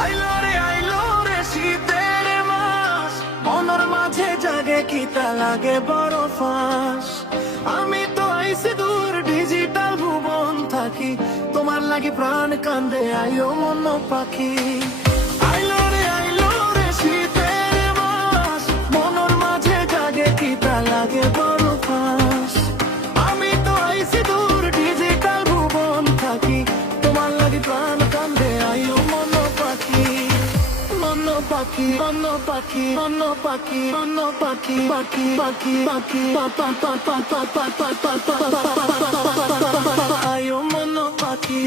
আইলো রে শীতের মাস, মনের মাঝে জাগে কিতা লাগে বড় ফাঁস। আমি তো আইছি দূর ডিজিটাল ভুবন থাকি, তোমার লাগি প্রাণ কান্দে আইও মন পাখি। আইলো রে শীতের মাস, মনের মাঝে জাগে কিতা লাগে বড় ফাঁস। আমি তো আইছি দূর ডিজিটাল ভুবন থাকি, তোমার লাগি প্রাণ কান্দে আইও মন পাখি। মন পাখি মন পাখি মন পাখি মন পাখি পাখি পাখি পাখি আইও মন পাখি।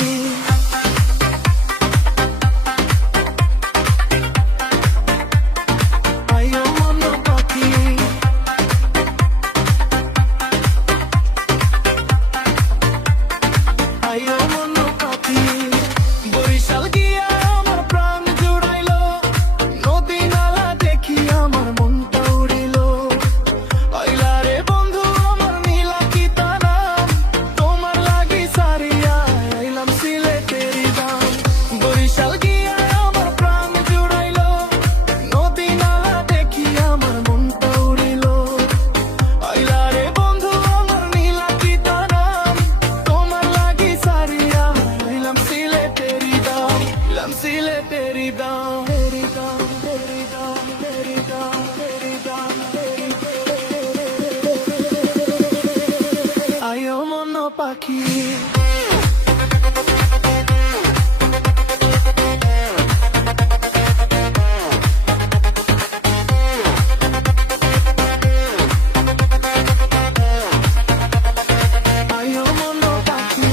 আইও মন পাখি।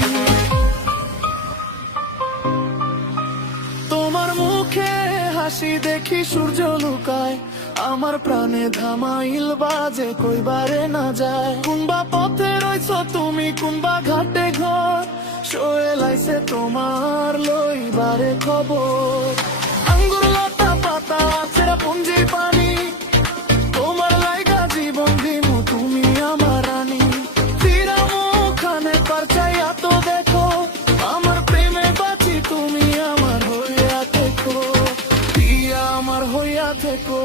তোমার মুখে হাসি দেখি সূর্য লুকায়, আমার প্রাণে ধামাইল বাজে কইবারে না যায়। কোনবা পথে রইছো তুমি, কোনবা ঘাটে ঘর, শোয়ে লাইছে তোমার লইবারে খবর। আঙ্গুর লতা পাতা ছেড়া পুঞ্জি পানি, তোমার লাইগা জীবন দিমু তুমি আমার রানী। ফিরামু খানে পারচাইয়া তো দেখো, আমার প্রেমে বাঁচি তুমি আমার হইয়া থেকো, প্রিয়া আমার হইয়া থেকো।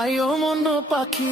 আইও মন পাখি।